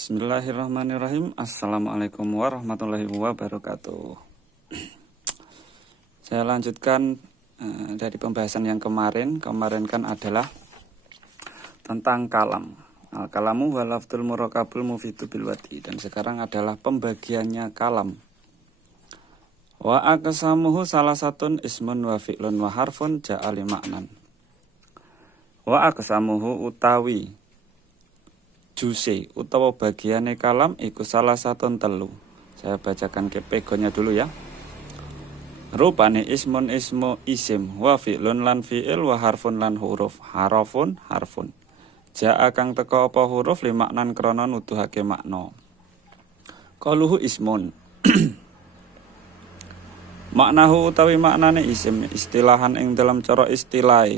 Bismillahirrahmanirrahim. Assalamualaikum warahmatullahi wabarakatuh. Saya lanjutkan dari pembahasan yang kemarin. Kemarin kan adalah tentang kalam. Kalamu wa lafdzul murakabul mufidu bil wadi. Dan sekarang adalah pembagiannya kalam. Wa aqsamuhu salah satun ismun wa fi'lun wa harfun ja'ali maknan. Wa aqsamuhu utawi juse utawa bagiane kalam iku salah satun telu. Saya bacakan ke pegonya dulu ya. Rupane ismun ismu isim wa fi'lun lan fi'il wa harfun lan huruf harafun harfun. Ja'a kang teka apa huruf li maknan krana nuduhake makna. Qaluhu ismun. Maknahu utawi maknane isim istilahan ing dalam cara istilah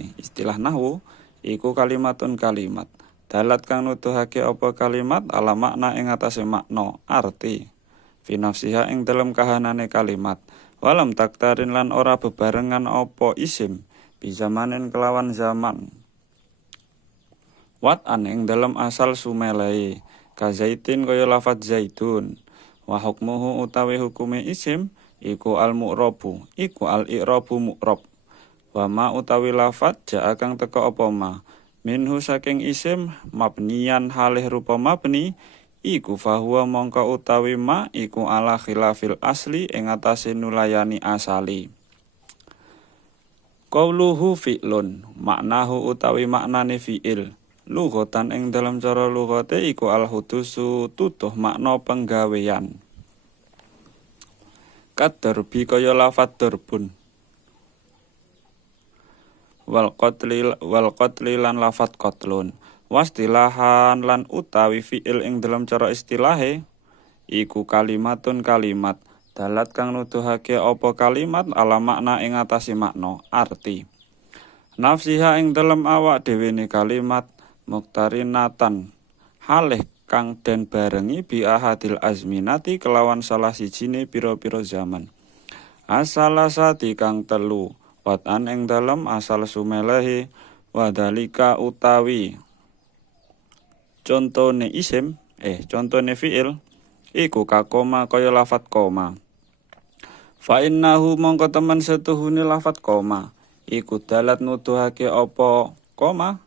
nahwu iku kalimatun kalimat. Dalat kang nuduhake apa kalimat ala makna ing atase makna arti fi nafsiha ing dalam kahanane kalimat walam taktarin lan ora bebarengan apa isim bi zamanin kelawan zaman watan ing dalam asal sumelae kazaitin kaya lafadz zaitun wa hukmuhu utawi hukume isim iku al mu'rabu iku al i'rabu mu'rab wa ma utawi lafadz jaa kang teka apa ma minhu saking isim mabniyan halih rupa mabni iku fahuwa mongko utawi ma iku ala khilafil asli ing atase nulayani asali. Qauluhu fi'lun maknahu utawi maknane fi'il lughatan ing dalam cara lughate iku al hudusu tutuh makna penggawean. Kadarbi kaya lafadz darbun wal qatli lan lafadz qatlun wastilahan lan utawi fi'il ing dalam cara istilahe iku kalimatun kalimat dalat kang nuduhake apa kalimat ala makna ing atase makna arti nafsiha ing dalam awak dhewene kalimat muktarinatan halih kang den barengi bi ahadil azminati kelawan salah sijine pira-pira zaman asalasati kang telu watan ing dalam asal sumelehi wadalika utawi contone isim contone fi'il iku kakoma kaya lafadz koma fa innahu mongko temen setuhune lafadz koma iku dalat nuduhake apa koma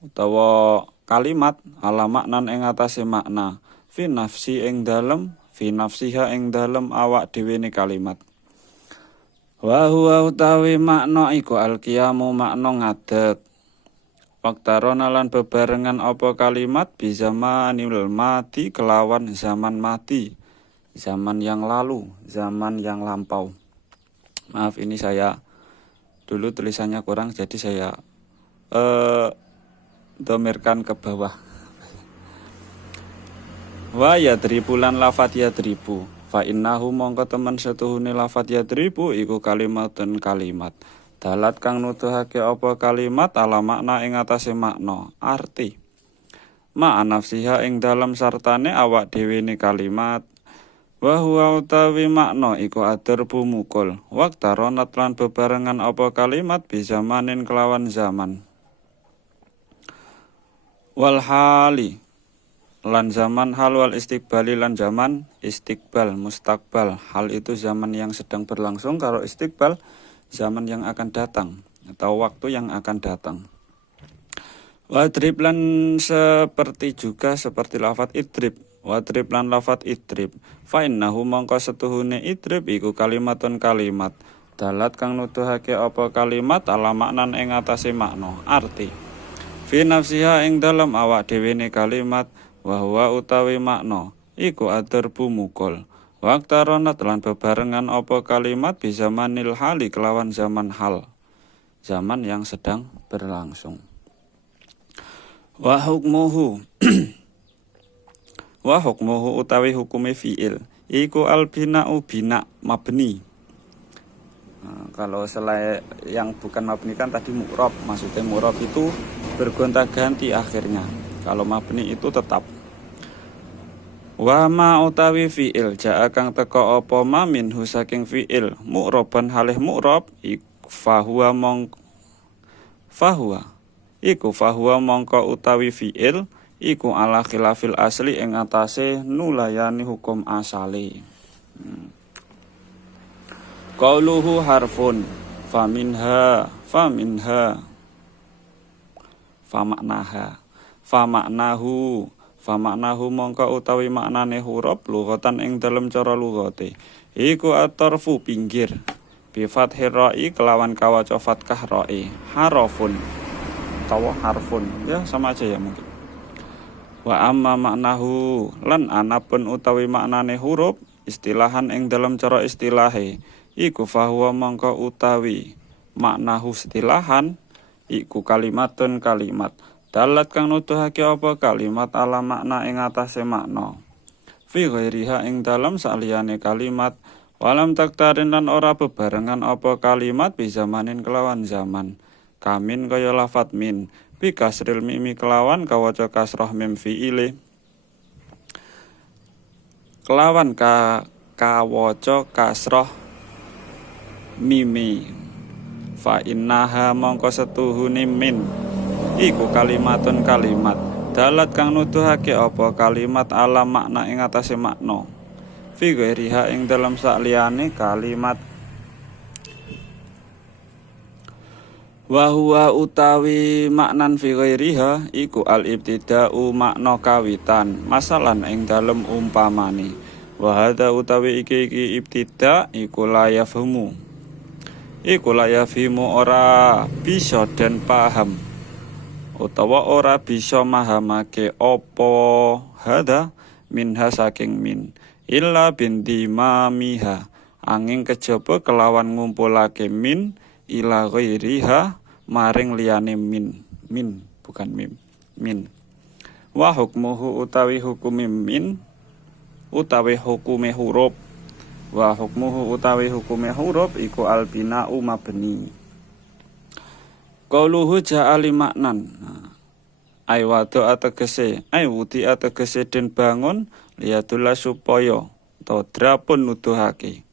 utawa kalimat ala maknan ing atase makna fi nafsi ing dalem fi nafsiha ing dalem awak dhewe ne kalimat. Wa huwa utawi makna iku al-qiyamu makna ngadeg. Waktarona lan bebarengan apa kalimat bi zamanil mati kelawan zaman mati. Zaman yang lalu, zaman yang lampau. Maaf ini saya dulu tulisannya kurang jadi saya domirkan ke bawah. Wa yadribu lan lafadz yadribu. Fa innahu mongko temen setuhune lafadz yadribu iku kalimatun kalimat dalat kang nuduhake apa kalimat ala makna ing atase makna arti ma nafsiha ing dalam sartane awak dhewe ne kalimat wa huwa utawi makna iku adarbu mukul waqtaronat lan bebarengan apa kalimat bi zamanin kelawan zaman wal hali lan zaman hal wal istiqbali lan zaman istiqbal mustakbal hal itu zaman yang sedang berlangsung kalau istiqbal zaman yang akan datang atau waktu yang akan datang. Wadrib lan seperti lafadz idrib wadrib lan lafadz idrib fa innahu mongko setuhune idrib iku kalimatun kalimat dalat kang nuduhake apa kalimat ala maknan ing atase makna arti fi nafsiha ing dalam awak dhewe ne kalimat wa huwa utawi makna iku adarbu mukul waqtaronat lan bebarengan apa kalimat bi zamanil hali kelawan zaman hal zaman yang sedang berlangsung wa hukmuhu wa hukmuhu utawi hukume fi'il iku al bina'u bina mabni. Kalau selain yang bukan mabni kan tadi mu'rab, maksudnya mu'rab itu bergonta-ganti akhirnya. Kalau mabni itu tetap. Wa ma utawi fi'il jaa kang teka apa ma minhu saking fi'il mu'raban halih mu'rab fahuwa mongko utawi fi'il iku ala khilafil asli ing atase nulayani hukum asale. Qauluhu harfun faminha famaknahu mongko utawi maknane huruf lughatan ing dalem cara lughate iku atarfu pinggir bi fathir ra'i kelawan kawaca fathah ra'i harafun utawa harfun ya sama aja ya mungkin. Wa amma maknahu lan anapun utawi maknane huruf istilahan ing dalam cara istilahe iku fahuwa mongko utawi maknahu istilahan iku kalimatun kalimat dalat kang nuduhake apa kalimat ala makna ing atase makna fi ghairiha ing dalam saliyane kalimat walam taktarin lan ora bebarengan apa kalimat bi zamanin kelawan zaman kamin kaya lafat min bi kasril mimi kelawan kawaca kasrah mim fi'ile kelawan kawaca kasrah mimi fa innaha mongko setuhune min iku kalimatun kalimat dalat kang nuduhake apa kalimat ala makna ing atase makna fi ghairiha ing dalam sakliyane kalimat wa huwa utawi maknan fi ghairiha iku al ibtida'u makna kawitan masalan ing dalem umpamane wa hadza utawi iki ibtida' iku la yafhamu ora bisa den paham utawa ora bisa mahamake apa hadza minha saking min illa bindimamiha angin kejaba kelawan ngumpulake min ila ghairiha maring liyane min bukan mim min wa hukmuhu utawi hukume min utawi hukume huruf wa hukmuhu utawi hukume huruf iku albina'u mabni qauluhu ja'ali maknan ay wado ategese ay wudi ategese den bangun liyadullah supaya atau drapun nuduhake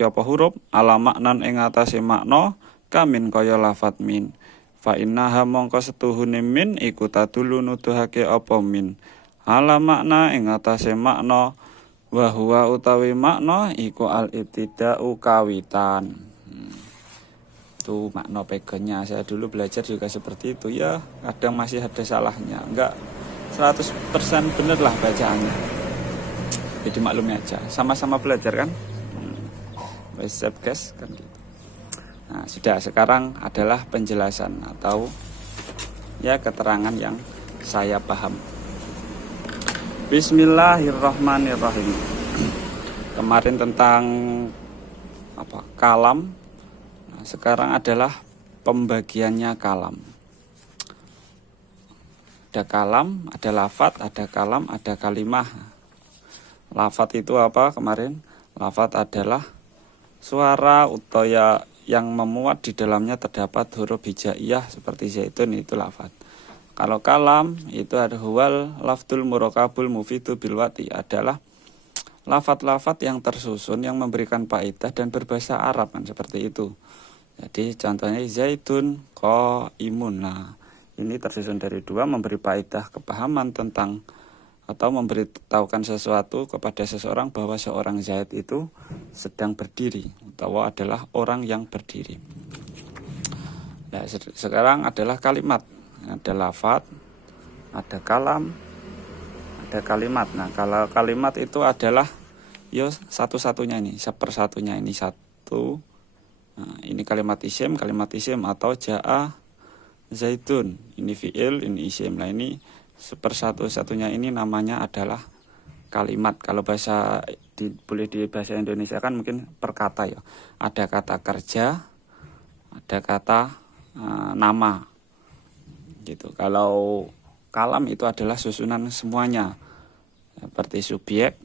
apa huruf ala maknan ing atase makna kamin kaya lafat min fa innaha mongko setuhune min iku tadulu nuduhake apa min ala makna ing atase makna wa huwa utawi makna iku al ibtida'u kawitan. Itu makna pegannya. Saya dulu belajar juga seperti itu ya, kadang masih ada salahnya, enggak 100% bener lah bacaannya. Jadi maklumnya aja, sama-sama belajar kan. Whatsapp guys kan gitu. Nah, sudah sekarang adalah penjelasan atau ya keterangan yang saya paham. Bismillahirrahmanirrahim. Kemarin tentang kalam. Nah, sekarang adalah pembagiannya kalam. Ada kalam, ada lafat, ada kalam, ada kalimah. Lafat itu apa kemarin? Lafat adalah suara atau ya yang memuat di dalamnya terdapat huruf hijaiyah seperti zaitun, itu lafat. Kalau kalam itu ada huwal lafdul murakabul mufidu bilwati, adalah lafat-lafat yang tersusun yang memberikan faedah dan berbahasa Arab kan seperti itu. Jadi contohnya zaitun qaimun. Nah, ini tersusun dari dua, memberi faedah kepahaman tentang atau memberitahukan sesuatu kepada seseorang bahwa seorang Zaid itu sedang berdiri atau adalah orang yang berdiri. Nah, sekarang adalah kalimat. Ada lafat, ada kalam, ada kalimat. Nah, kalau kalimat itu adalah satu-satunya ini, sepersatunya ini satu. Nah, ini kalimat isim atau ja'a zaitun. Ini fi'il, ini isim. Nah, ini sepersatu-satunya ini namanya adalah kalimat. Kalau boleh di bahasa Indonesia kan mungkin perkata ya. Ada kata kerja, ada kata nama. Gitu. Kalau kalam itu adalah susunan semuanya, seperti subjek,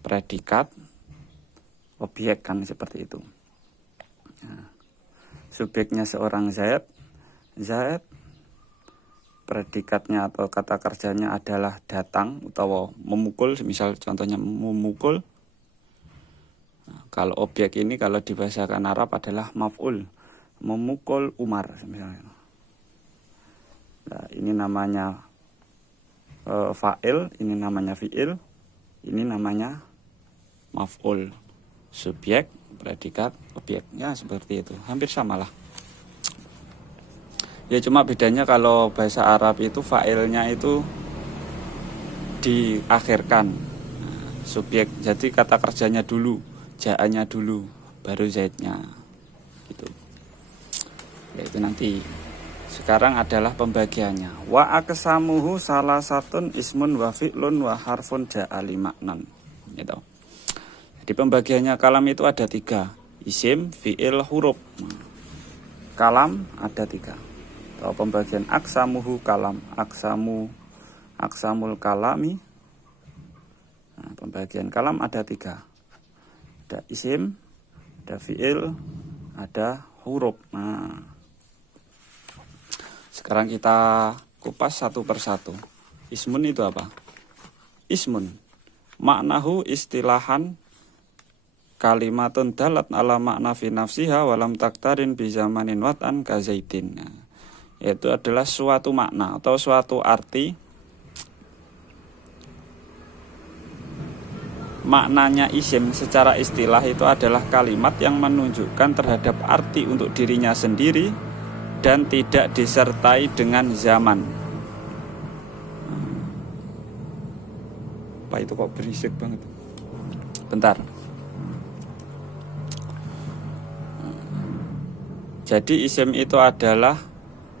predikat, objek kan seperti itu. Nah, subjeknya seorang Zaid, predikatnya atau kata kerjanya adalah datang atau memukul, misal contohnya memukul. Nah, kalau objek ini kalau dibahasakan Arab adalah maf'ul, memukul Umar misalnya. Nah, ini namanya fa'il, ini namanya fi'il, ini namanya maf'ul. Subjek, predikat, objek. Ya seperti itu. Hampir samalah. Ya cuma bedanya kalau bahasa Arab itu fa'ilnya itu diakhirkan. Nah, subjek. Jadi kata kerjanya dulu, ja'anya dulu, baru zaidnya. Gitu. Ya itu nanti. Sekarang adalah pembagiannya. Wa aqsamuhu salah satun ismun wa fi'lun wa harfun ja'a li maknan. Gitu. Jadi pembagiannya kalam itu ada 3. Isim, fi'il, huruf. Kalam ada 3. Atau pembagian aqsamuhu kalam. Aqsamul kalami. Nah, pembagian kalam ada 3. Ada isim, ada fi'il, ada huruf. Nah, sekarang kita kupas satu persatu. Ismun itu apa? Ismun maknahu istilahan kalimatun dalat ala makna fi nafsiha walam taktarin bi zamanin wat'an ka zaitin. Nah, yaitu adalah suatu makna atau suatu arti. Maknanya isim secara istilah itu adalah kalimat yang menunjukkan terhadap arti untuk dirinya sendiri dan tidak disertai dengan zaman. Apa itu kok berisik banget? Bentar. Jadi isim itu adalah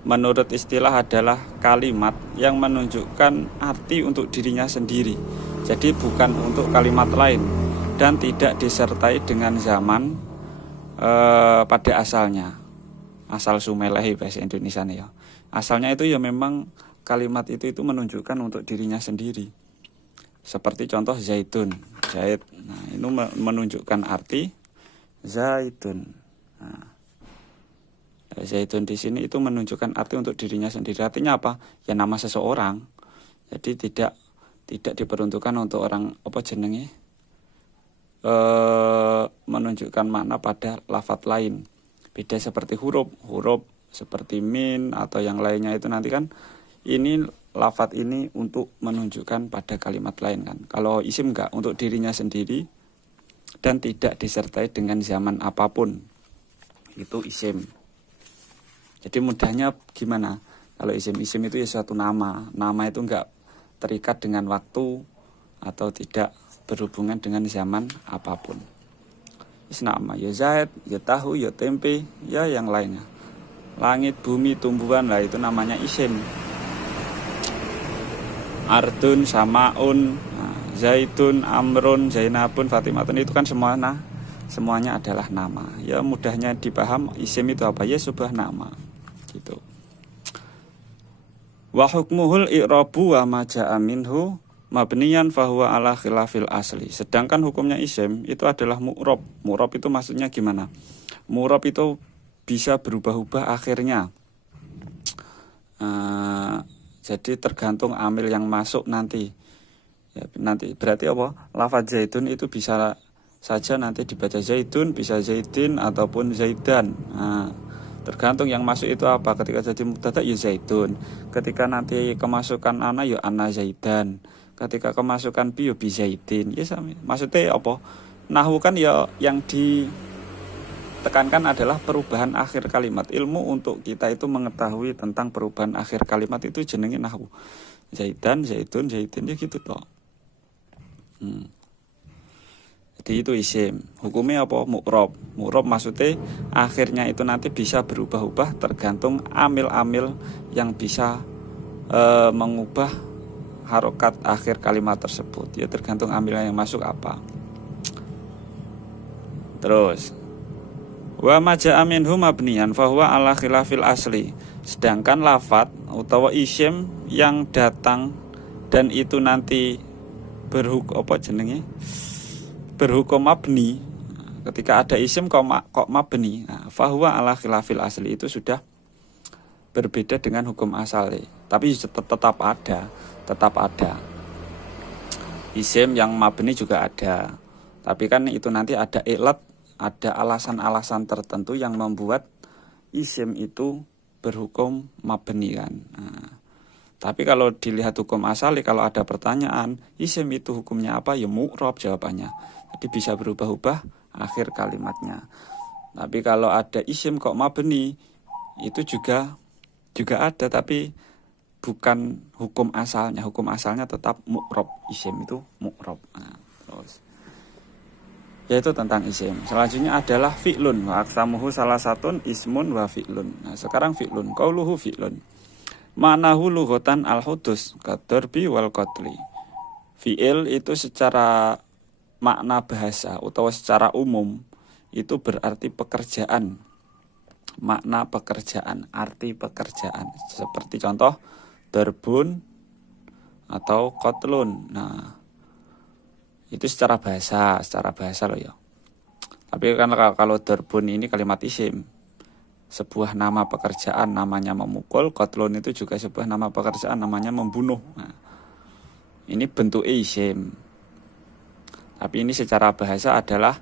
menurut istilah adalah kalimat yang menunjukkan arti untuk dirinya sendiri. Jadi bukan untuk kalimat lain dan tidak disertai dengan zaman pada asalnya. Asal sumelehi bahasa Indonesia nih ya. Asalnya itu ya memang kalimat itu menunjukkan untuk dirinya sendiri. Seperti contoh zaitun, zait. Nah, ini menunjukkan arti zaitun. Nah, zaitun di sini itu menunjukkan arti untuk dirinya sendiri. Artinya apa? Ya nama seseorang. Jadi tidak diperuntukkan untuk orang apa jenenge menunjukkan makna pada lafadz lain. Beda seperti huruf seperti min atau yang lainnya itu nanti kan ini lafadz ini untuk menunjukkan pada kalimat lain kan. Kalau isim enggak, untuk dirinya sendiri dan tidak disertai dengan zaman apapun. Itu isim. Jadi mudahnya gimana? Kalau isim itu ya suatu nama. Nama itu enggak terikat dengan waktu atau tidak berhubungan dengan zaman apapun. Nama ya zaid, ya tahu, ya tempe, ya yang lainnya. Langit, bumi, tumbuhan lah itu namanya isim. Ardun, samaun, zaitun, amrun, zainabun, fatimatun itu kan semuanya adalah nama. Ya mudahnya dipaham isim itu apa? Ya sebuah nama. Gitu. Wa hukmuhul i'rabu wa ma ja'a minhu mabniyan fahuwa ala khilafil asli. Sedangkan hukumnya isim itu adalah mu'rob. Mu'rob itu maksudnya gimana? Mu'rob itu bisa berubah-ubah akhirnya. Jadi tergantung amil yang masuk nanti. Ya, nanti berarti apa? Lafaz zaitun itu bisa saja nanti dibaca zaitun, bisa zaidin ataupun zaidan. Nah, tergantung yang masuk itu apa. Ketika jadi mubtada ya zaitun. Ketika nanti kemasukan ana ya ana zaidan. Ketika kemasukan bi ya bi zaidin. Ya sama. Maksudnya apa? Nahwu kan ya yang ditekankan adalah perubahan akhir kalimat. Ilmu untuk kita itu mengetahui tentang perubahan akhir kalimat itu jenenge nahwu. Zaidan, zaitun, zaidin ya gitu toh. Jadi itu isim. Hukumnya apa? Mu'rob. Mu'rob maksudnya akhirnya itu nanti bisa berubah-ubah tergantung amil-amil yang bisa mengubah harokat akhir kalimat tersebut. Ya tergantung amil yang masuk apa. Terus wa ma ja'a minhu mabniyan fahuwa ala khilafil asli. Sedangkan lafadz utawa isim yang datang dan itu nanti berhukum mabni. Ketika ada isim kok mabni, nah, fahuwa ala khilafil asli itu sudah berbeda dengan hukum asal. Tapi tetap ada. Isim yang mabni juga ada. Tapi kan itu nanti ada ilat, ada alasan-alasan tertentu yang membuat isim itu berhukum mabni kan. Nah, Tapi kalau dilihat hukum asali, kalau ada pertanyaan, isim itu hukumnya apa? Ya mu'rob jawabannya. Jadi bisa berubah-ubah akhir kalimatnya. Tapi kalau ada isim kok mabni, itu juga ada, tapi bukan hukum asalnya. Hukum asalnya tetap mu'rob. Isim itu mu'rob. Nah, terus yaitu tentang isim. Selanjutnya adalah fi'lun. Wa aksamuhu salah satun ismun wa fi'lun. Nah, sekarang fi'lun. Qauluhu fi'lun. Ma'nahu lughatan al-hudus kadarbi wal qatli. Fi'il itu secara makna bahasa atau secara umum itu berarti pekerjaan. Makna pekerjaan, arti pekerjaan. Seperti contoh darbun atau qatlun. Nah, itu secara bahasa loh ya. Tapi kan kalau darbun ini kalimat isim, sebuah nama pekerjaan namanya memukul, qatlun itu juga sebuah nama pekerjaan namanya membunuh. Nah, ini bentuk isim. Tapi ini secara bahasa adalah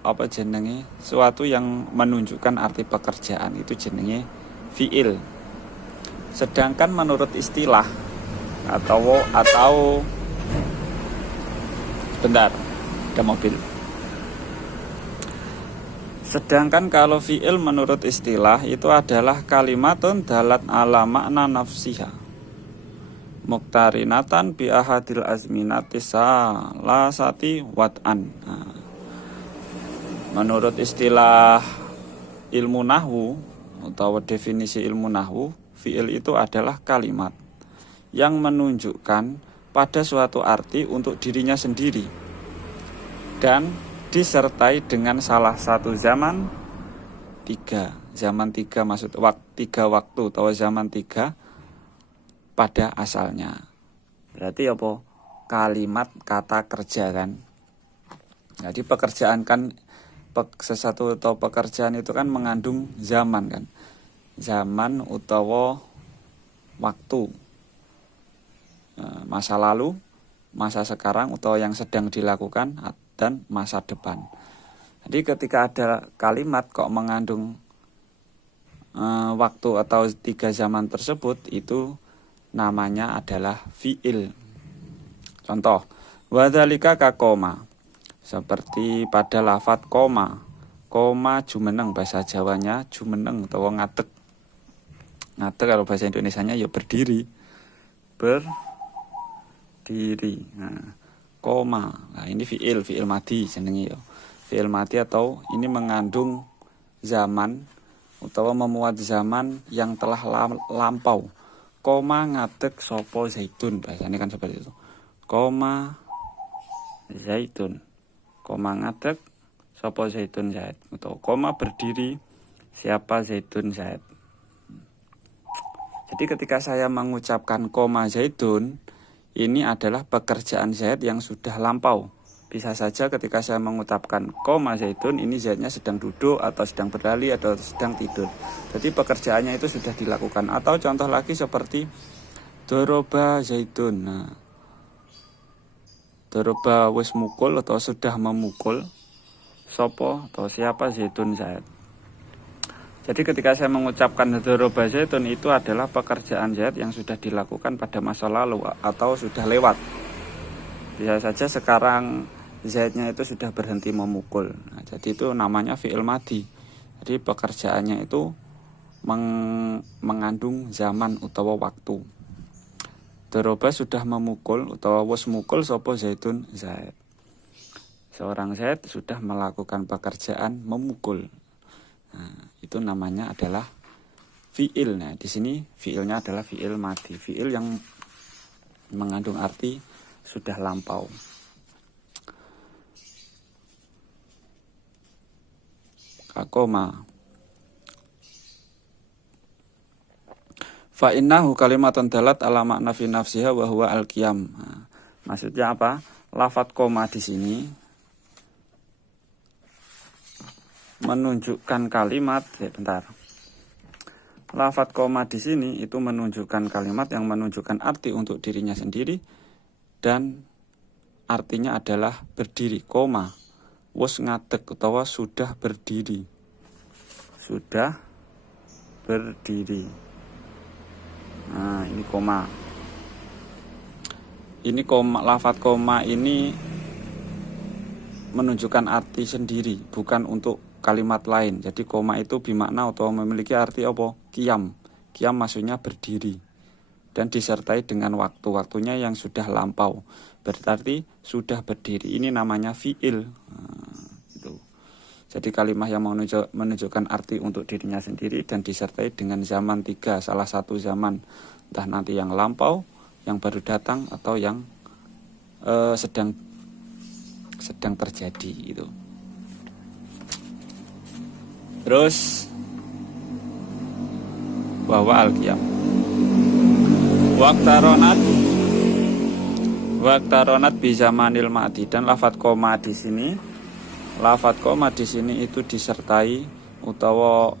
apa jenenge? Suatu yang menunjukkan arti pekerjaan, itu jenenge fiil. Sedangkan menurut istilah atau bentar, ada mobil. Sedangkan kalau fi'il menurut istilah itu adalah kalimatun dalat ala makna nafsiha muktarinatan bi ahadil azminati salasati wat'an. Nah, menurut istilah ilmu nahwu atau definisi ilmu nahwu, fi'il itu adalah kalimat yang menunjukkan pada suatu arti untuk dirinya sendiri dan disertai dengan salah satu zaman tiga maksud tiga waktu atau zaman tiga pada asalnya. Berarti apa? Kalimat kata kerja kan. Jadi pekerjaan kan sesuatu atau pekerjaan itu kan mengandung zaman kan. Zaman utawa waktu. Masa lalu, masa sekarang atau yang sedang dilakukan dan masa depan. Jadi ketika ada kalimat kok mengandung waktu atau tiga zaman tersebut, itu namanya adalah fi'il. Contoh, wadzalika ka koma. Seperti pada lafadz koma. Koma jumeneng, bahasa Jawanya jumeneng atau ngadeg. Ngadeg kalau bahasa Indonesianya ya berdiri. Nah, koma. Nah, ini fi'il madi jenenge ya. Fi'il madi atau ini mengandung zaman atau memuat zaman yang telah lampau. Koma ngadeg sopo zaitun, bahasanya kan seperti itu. Koma zaitun. Koma ngadeg sopo zaitun zait. Atau koma berdiri siapa zaitun zait. Jadi ketika saya mengucapkan koma zaitun, ini adalah pekerjaan Zaid yang sudah lampau. Bisa saja ketika saya mengucapkan koma zaitun, ini Zaidnya sedang duduk atau sedang berlari atau sedang tidur. Jadi pekerjaannya itu sudah dilakukan. Atau contoh lagi seperti doroba zaitun. Nah, doroba wis mukul atau sudah memukul sopo atau siapa zaitun Zaid. Jadi ketika saya mengucapkan doroba zaitun, itu adalah pekerjaan Zaid yang sudah dilakukan pada masa lalu atau sudah lewat. Bisa saja sekarang Zaidnya itu sudah berhenti memukul. Nah, jadi itu namanya fi'il madi. Jadi pekerjaannya itu mengandung zaman utawa waktu. Doroba sudah memukul utawa wis mukul sopo zaitun Zaid. Seorang Zaid sudah melakukan pekerjaan memukul. Nah, itu namanya adalah fi'il. Nah, di sini fi'ilnya adalah fi'il madi, fi'il yang mengandung arti sudah lampau. Kakoma. Fa innahu kalimatun dalat ala makna fi nafsiha wa huwa al-qiyam. Nah, maksudnya apa? Lafadz koma di sini menunjukkan kalimat, Lafadz koma di sini itu menunjukkan kalimat yang menunjukkan arti untuk dirinya sendiri dan artinya adalah berdiri. Koma, wus ngadeg utawa sudah berdiri. Sudah berdiri. Nah, ini koma. Ini koma, lafadz koma ini menunjukkan arti sendiri, bukan untuk kalimat lain. Jadi koma itu bimakna atau memiliki arti apa? Qiyam. Qiyam maksudnya berdiri. Dan disertai dengan waktu. Waktunya yang sudah lampau. Berarti sudah berdiri. Ini namanya fi'il. Gitu. Jadi kalimat yang menunjukkan arti untuk dirinya sendiri dan disertai dengan zaman 3. Salah satu zaman. Entah nanti yang lampau, yang baru datang, atau yang sedang terjadi itu. Terus bahwa al-qiyam waktaronat bisa manil mati, dan lafadz koma di sini itu disertai utawa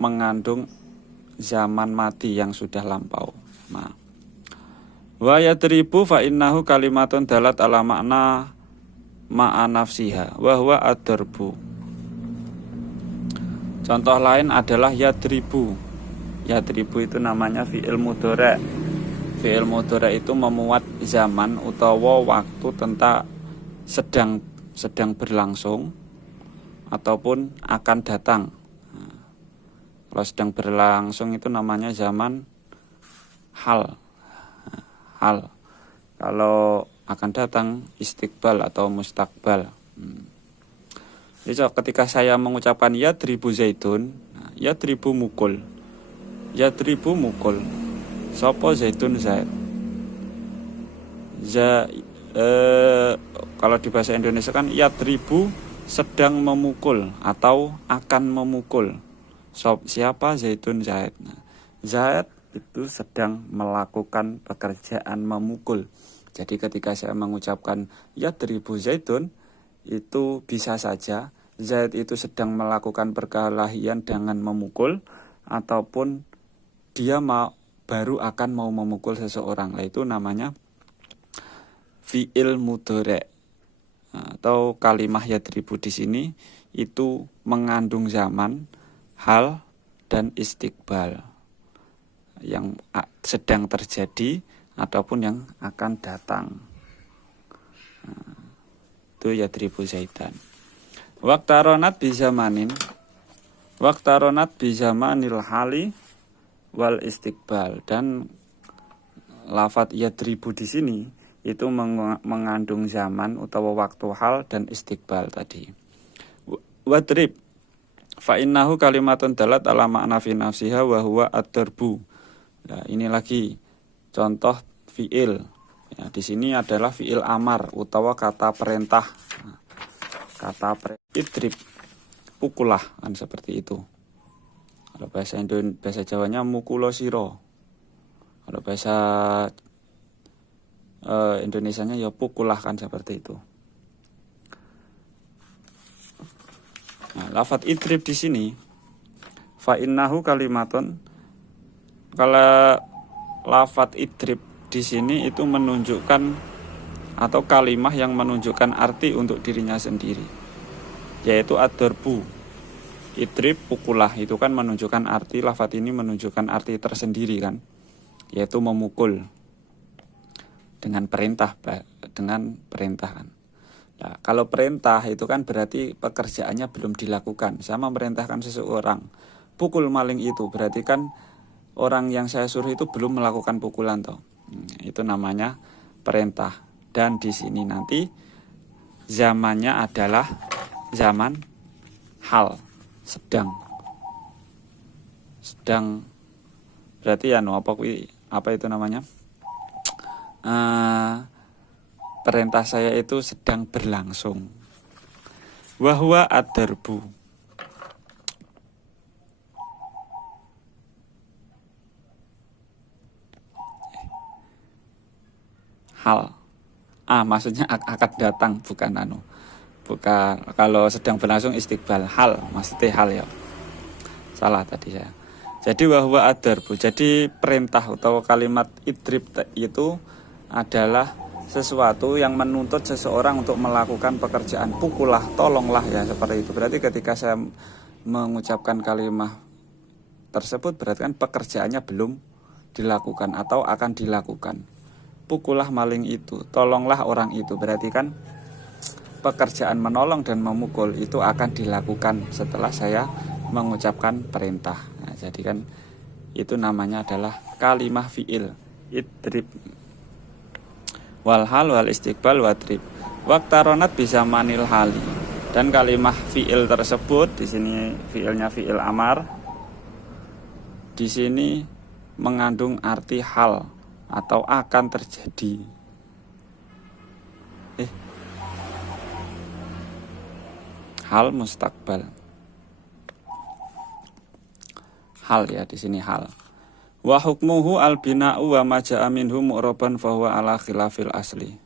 mengandung zaman mati yang sudah lampau. Nah, wa yadribu fa innahu kalimatun dalat ala makna ma'a nafsiha wa huwa ad-darbu. Contoh lain adalah yadribu. Yadribu itu namanya fi'il mudhari'. Fi'il mudhari' itu memuat zaman utawa waktu tentang sedang berlangsung ataupun akan datang. Nah, kalau sedang berlangsung itu namanya zaman hal. Hal. Kalau akan datang istiqbal atau mustakbal. Jadi ketika saya mengucapkan yadribu zaitun, yadribu mukul. Yadribu mukul. Sopo zaitun zaid. Kalau di bahasa Indonesia kan yadribu sedang memukul atau akan memukul. Siapa zaitun zaid? Zaid itu sedang melakukan pekerjaan memukul. Jadi ketika saya mengucapkan yadribu zaitun, itu bisa saja Zaid itu sedang melakukan perkelahian dengan memukul, ataupun dia baru akan mau memukul seseorang. Nah, itu namanya fi'il mudhari'. Atau kalimah yadribu di sini itu mengandung zaman, hal, dan istiqbal yang sedang terjadi ataupun yang akan datang. Itu yadribu zaitan. Waktaronat bizamanil hali wal istiqbal. Dan lafadz yadribu di sini itu mengandung zaman utawa waktu hal dan istiqbal tadi. Wadrib fa innahu kalimatun dalat ala ma'na fi nafsiha wa huwa ad-darbu. Nah, ini lagi contoh fi'il. Ya, di sini adalah fi'il amar utawa kata perintah. Kata idrib, pukulah, kan seperti itu. Kalau bahasa Jawanya mukulo siro. Kalau bahasa Indonesianya ya pukulah, kan seperti itu. Nah, lafadz idrib di sini fa innahu kalimatun. Kalau lafadz idrib di sini itu menunjukkan atau kalimah yang menunjukkan arti untuk dirinya sendiri, yaitu ad-darbu. Idrib, pukulah, itu kan menunjukkan arti, lafadz ini menunjukkan arti tersendiri kan, yaitu memukul dengan perintah kan. Nah, kalau perintah itu kan berarti pekerjaannya belum dilakukan. Saya memerintahkan seseorang pukul maling itu, berarti kan orang yang saya suruh itu belum melakukan pukulan toh. Itu namanya perintah. Dan di sini nanti zamannya adalah zaman hal, sedang berarti ya apa itu namanya? Perintah saya itu sedang berlangsung. Wahwa ad-darbu. Hal. Maksudnya akan datang, bukan bukan kalau sedang berlangsung istiqbal. Hal, maksudnya hal ya. Salah tadi saya. Jadi wahwa ad-darbu. Jadi perintah atau kalimat idrib itu adalah sesuatu yang menuntut seseorang untuk melakukan pekerjaan. Pukullah, tolonglah, ya seperti itu. Berarti ketika saya mengucapkan kalimat tersebut berarti kan pekerjaannya belum dilakukan atau akan dilakukan. Pukullah maling itu, tolonglah orang itu. Berarti kan pekerjaan menolong dan memukul itu akan dilakukan setelah saya mengucapkan perintah. Nah, jadi kan itu namanya adalah kalimah fi'il. Idrib wal hal wal istiqbal wadrib. Waktaronat bisa manil hali. Dan kalimah fi'il tersebut di sini fi'ilnya fi'il amar. Di sini mengandung arti hal atau akan terjadi. Hal mustakbal. Hal ya di sini hal. Wa hukmuhu al bina'u wa ma ja'a minhu mu'raban fa huwa ala khilafil asli.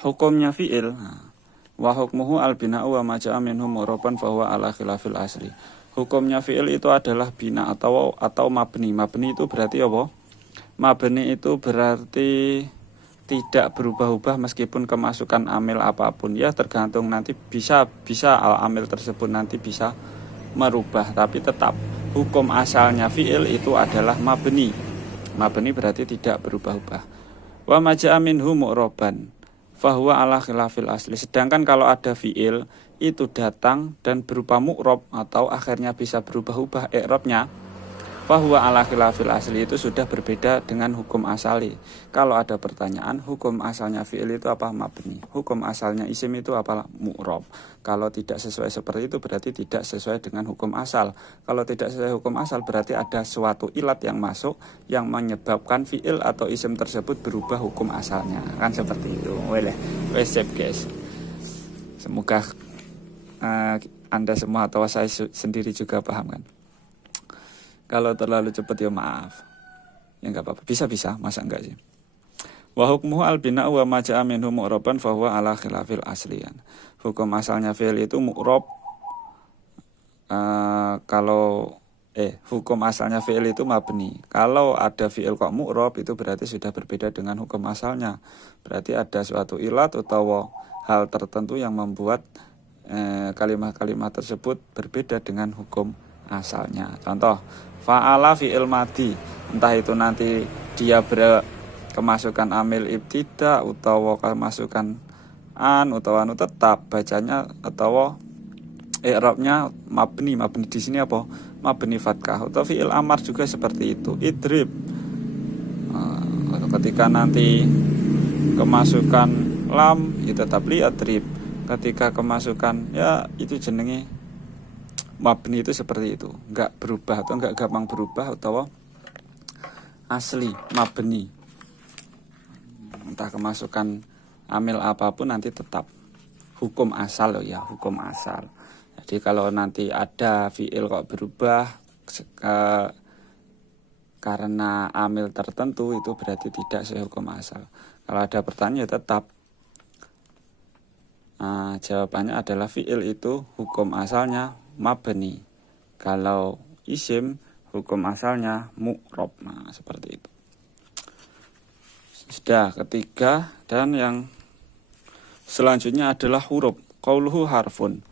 Hukumnya fi'il. Wa hukmuhu al bina'u wa ma ja'a minhu mu'raban fa huwa ala khilafil asli. Hukumnya fi'il itu adalah bina atau mabni. Mabni itu berarti apa? Mabni itu berarti tidak berubah-ubah meskipun kemasukan amil apapun. Ya tergantung nanti bisa amil tersebut nanti bisa merubah, tapi tetap hukum asalnya fi'il itu adalah mabni. Mabni berarti tidak berubah-ubah. Wa ma ja'a minhu mu'raban fahuwa ala khilafil asli. Sedangkan kalau ada fi'il itu datang dan berupa mu'rab atau akhirnya bisa berubah-ubah i'rabnya, fahuwa ala khilafil asli itu sudah berbeda dengan hukum asali. Kalau ada pertanyaan, hukum asalnya fi'il itu apa? Mabni. Hukum asalnya isim itu apa? Mu'rab. Kalau tidak sesuai seperti itu berarti tidak sesuai dengan hukum asal. Kalau tidak sesuai hukum asal berarti ada suatu ilat yang masuk yang menyebabkan fi'il atau isim tersebut berubah hukum asalnya. Kan seperti itu. Wes guys. Semoga Anda semua atau saya sendiri juga paham kan. Kalau terlalu cepat ya maaf. Ya enggak apa-apa. Bisa, masa enggak sih? Wa hukmuhu al bina'u wa ma ja'a minhu mu'raban fa huwa ala khilafil asliyan. Hukum asalnya fi'il itu mu'rab. Hukum asalnya fi'il itu mabni. Kalau ada fi'il kok mu'rab itu berarti sudah berbeda dengan hukum asalnya. Berarti ada suatu ilat atau hal tertentu yang membuat kalimat-kalimat tersebut berbeda dengan hukum asalnya. Contoh, fa'ala fi'il madi, entah itu nanti dia kemasukan amil ibtida utawa kemasukan utawa tetap bacanya atau i'rabnya mabni di sini apa? Mabni fathah. Atau fi'il amar juga seperti itu. Idrib. Ketika nanti kemasukan lam itu tetap li'adrib. Ketika kemasukan ya itu jenenge mabni itu seperti itu, enggak berubah atau enggak gampang berubah atau asli mabni. Entah kemasukan amil apapun nanti tetap hukum asal ya, hukum asal. Jadi kalau nanti ada fi'il kok berubah karena amil tertentu itu berarti tidak sesuai hukum asal. Kalau ada pertanyaan ya tetap jawabannya adalah fi'il itu hukum asalnya mabni. Kalau isim hukum asalnya mu'rab. Nah, seperti itu. Sudah ketiga, dan yang selanjutnya adalah huruf. Qauluhu harfun.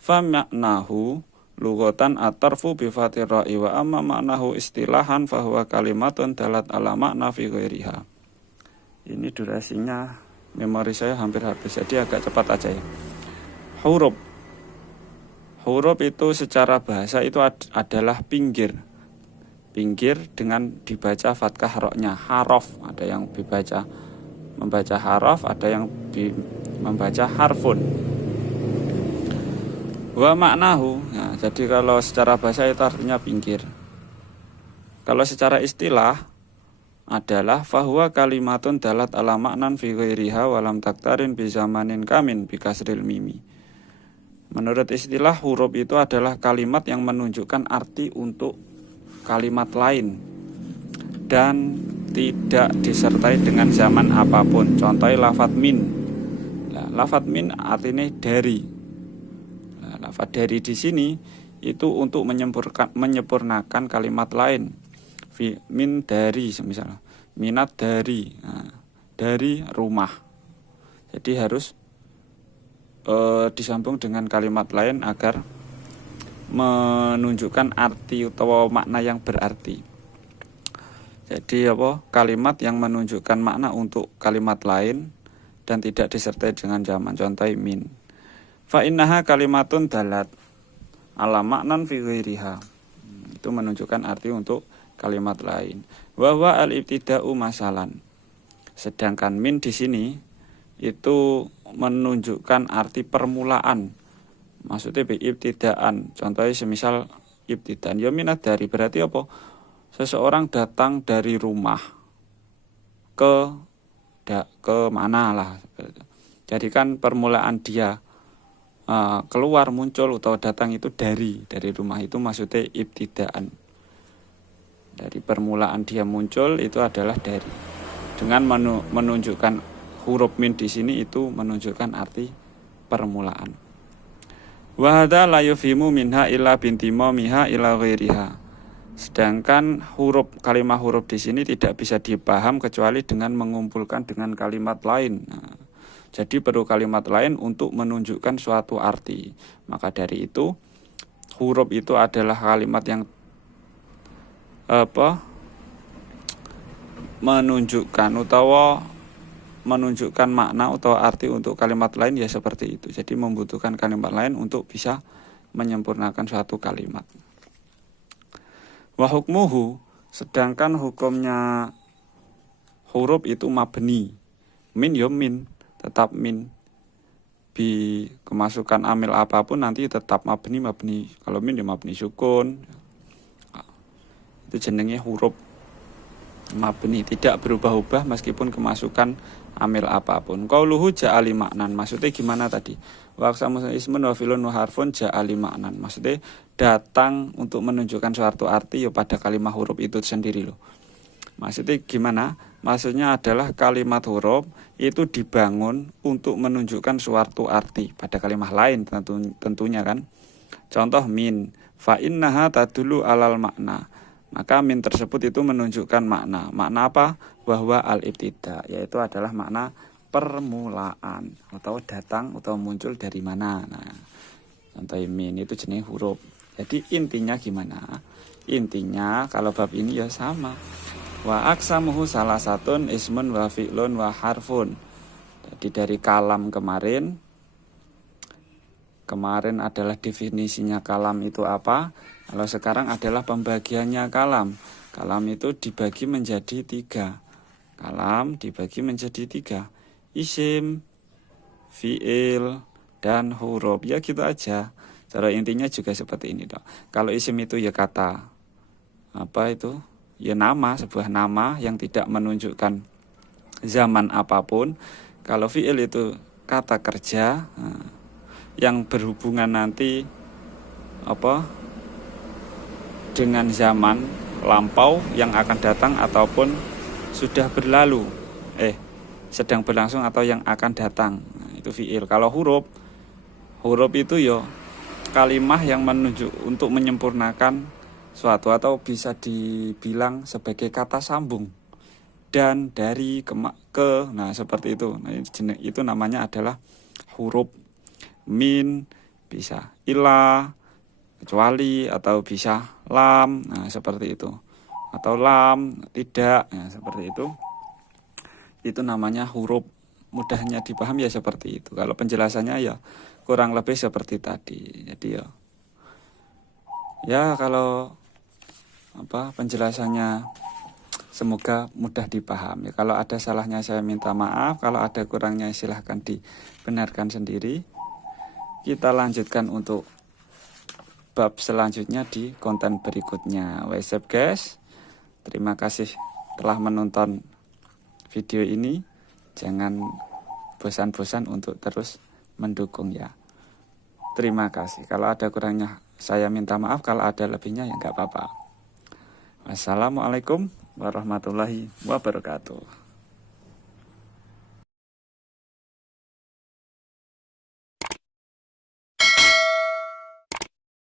Fa ma'nahu lughatan at-tarfu bi fathir ra'i wa amma ma'nahu istilahan fa huwa kalimatun dalat ala makna fi ghairiha. Ini durasinya memori saya hampir habis, jadi agak cepat aja ya. Huruf itu secara bahasa itu adalah pinggir dengan dibaca fathah roknya. Harof, ada yang membaca harof, ada yang membaca harfun. Wa maknahu, nah, jadi kalau secara bahasa itu artinya pinggir. Kalau secara istilah adalah fahuwa kalimatun dalat ala maknan fi ghairiha walam taktarin bi zamanin kamin bi kasril mimi. Menurut istilah, huruf itu adalah kalimat yang menunjukkan arti untuk kalimat lain dan tidak disertai dengan zaman apapun. Contohnya lafadz min. Nah, lafadz min artinya dari. Nah, lafadz dari di sini itu untuk menyempurnakan kalimat lain. Min dari, misalnya minat dari, dari rumah. Jadi harus disambung dengan kalimat lain agar menunjukkan arti atau makna yang berarti. Jadi kalimat yang menunjukkan makna untuk kalimat lain dan tidak disertai dengan zaman. Contoh min. Fa innaha kalimatun dalat ala maknan fi ghairiha. Itu menunjukkan arti untuk kalimat lain. Wa huwa al-ibtida'u masalan. Sedangkan min di sini itu menunjukkan arti permulaan. Maksudnya ibtidaan. Contohnya semisal ibtidaan ya minat dari, berarti apa? Seseorang datang dari rumah ke mana lah. Jadi kan permulaan dia keluar, muncul atau datang itu dari rumah, itu maksudnya ibtidaan. Dari permulaan dia muncul itu adalah dari. Dengan menunjukkan huruf min di sini itu menunjukkan arti permulaan. Wa hadza la yufhimu minha illa bintimamiha ila ghairiha. Sedangkan kalimat huruf di sini tidak bisa dipaham kecuali dengan mengumpulkan dengan kalimat lain. Nah, jadi perlu kalimat lain untuk menunjukkan suatu arti. Maka dari itu huruf itu adalah kalimat yang menunjukkan makna atau arti untuk kalimat lain, ya seperti itu. Jadi membutuhkan kalimat lain untuk bisa menyempurnakan suatu kalimat. Wa hukmuhu, sedangkan hukumnya huruf itu mabni. Min ya min, tetap min. Bi kemasukan amil apapun nanti tetap mabni. Kalau min ya mabni sukun. Itu jenenge huruf mabni, tidak berubah-ubah meskipun kemasukan amil apapun. Qauluhu ja'ali maknan, maksudnya gimana tadi? Wa aqsamu ismun wa filun wa harfun ja'ali maknan. Maksudnya datang untuk menunjukkan suatu arti ya pada kalimat huruf itu sendiri loh. Maksudnya gimana? Maksudnya adalah kalimat huruf itu dibangun untuk menunjukkan suatu arti pada kalimat lain tentunya kan. Contoh min, fa innaha tadullu alal makna. Maka min tersebut itu menunjukkan makna. Makna apa? Bahwa al-ibtida, yaitu adalah makna permulaan atau datang atau muncul dari mana. Nah, contoh min itu jenis huruf. Jadi intinya gimana? Intinya kalau bab ini ya sama. Wa aksamuhu salah satun ismun wa fi'lun wa harfun. Jadi dari kalam kemarin adalah definisinya kalam itu apa? Kalau sekarang adalah pembagiannya kalam. Kalam itu dibagi menjadi 3. Kalam dibagi menjadi 3. Isim, fi'il, dan huruf. Ya gitu aja. Cara intinya juga seperti ini dok. Kalau isim itu ya kata. Apa itu? Ya nama, sebuah nama yang tidak menunjukkan zaman apapun. Kalau fi'il itu kata kerja. Yang berhubungan nanti dengan zaman lampau yang akan datang ataupun sudah berlalu, sedang berlangsung atau yang akan datang. Nah, itu fi'il. Kalau huruf itu yo kalimah yang untuk menyempurnakan suatu atau bisa dibilang sebagai kata sambung dan dari ke. Nah seperti itu. Nah, itu namanya adalah huruf. Min bisa ilah, kecuali, atau bisa lam. Nah seperti itu. Atau lam tidak. Nah seperti itu. Itu namanya huruf. Mudahnya dipaham ya seperti itu. Kalau penjelasannya ya kurang lebih seperti tadi. Jadi ya kalau penjelasannya semoga mudah dipahami. Kalau ada salahnya saya minta maaf. Kalau ada kurangnya silahkan dibenarkan sendiri. Kita lanjutkan untuk bab selanjutnya di konten berikutnya. What's up guys? Terima kasih telah menonton video ini. Jangan bosan-bosan untuk terus mendukung ya. Terima kasih. Kalau ada kurangnya saya minta maaf. Kalau ada lebihnya ya nggak apa-apa. Wassalamualaikum warahmatullahi wabarakatuh.